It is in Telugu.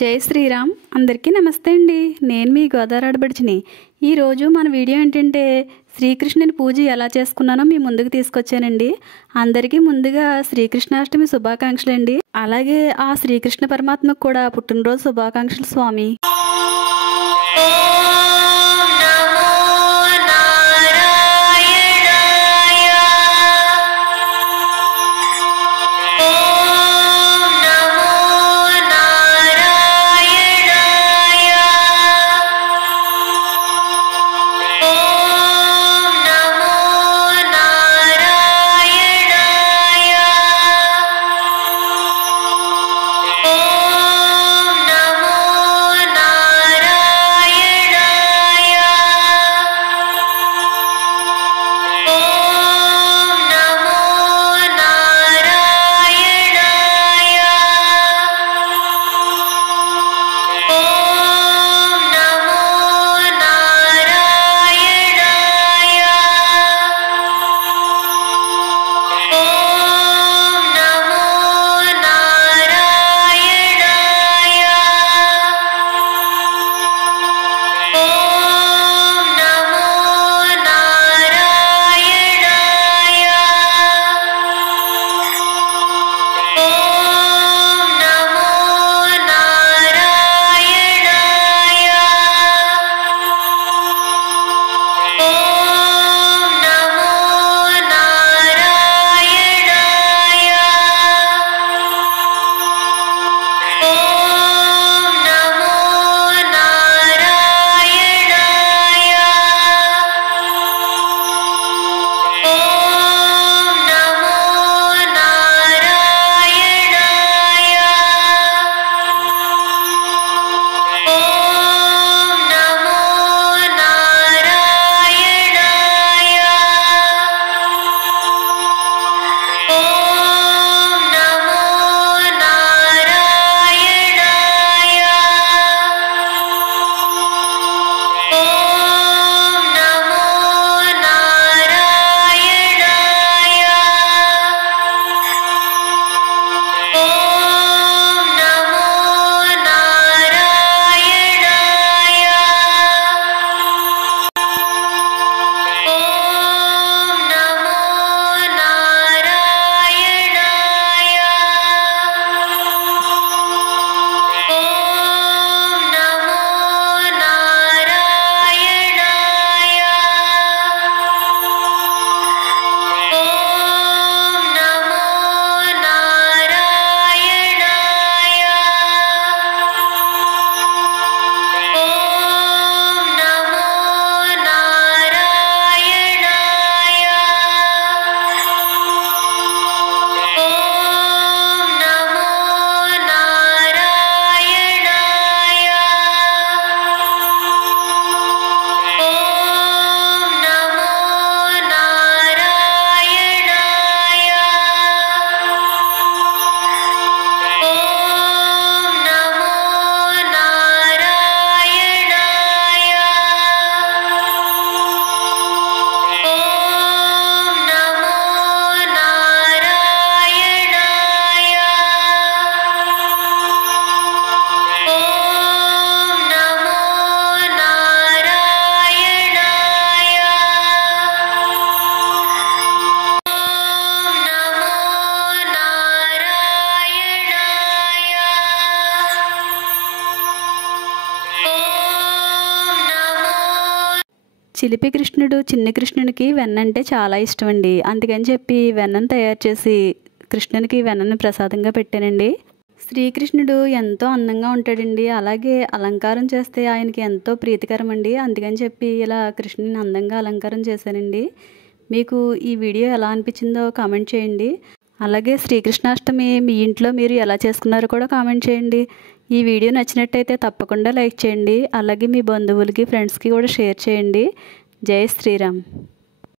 జై శ్రీరామ్ అందరికీ నమస్తే అండి. నేను మీ గోదావరి ఆడబడిచిని. ఈరోజు మన వీడియో ఏంటంటే శ్రీకృష్ణుని పూజ ఎలా చేసుకున్నానో మీ ముందుకు తీసుకొచ్చానండి. అందరికీ ముందుగా శ్రీకృష్ణాష్టమి శుభాకాంక్షలు అండి. అలాగే ఆ శ్రీకృష్ణ పరమాత్మకు కూడా పుట్టినరోజు శుభాకాంక్షలు స్వామి. చిలిపి కృష్ణుడు చిన్ని కృష్ణునికి వెన్న అంటే చాలా ఇష్టం అండి. అందుకని చెప్పి వెన్నను తయారు చేసి కృష్ణునికి వెన్నను ప్రసాదంగా పెట్టానండి. శ్రీకృష్ణుడు ఎంతో అందంగా ఉంటాడండి. అలాగే అలంకారం చేస్తే ఆయనకి ఎంతో ప్రీతికరం అండి. అందుకని చెప్పి ఇలా కృష్ణుని అందంగా అలంకారం చేశానండి. మీకు ఈ వీడియో ఎలా అనిపించిందో కామెంట్ చేయండి. అలాగే శ్రీకృష్ణాష్టమి మీ ఇంట్లో మీరు ఎలా చేసుకున్నారో కూడా కామెంట్ చేయండి. ఈ వీడియో నచ్చినట్టయితే తప్పకుండా లైక్ చేయండి. అలాగే మీ బంధువులకి ఫ్రెండ్స్కి కూడా షేర్ చేయండి. జై శ్రీరామ్.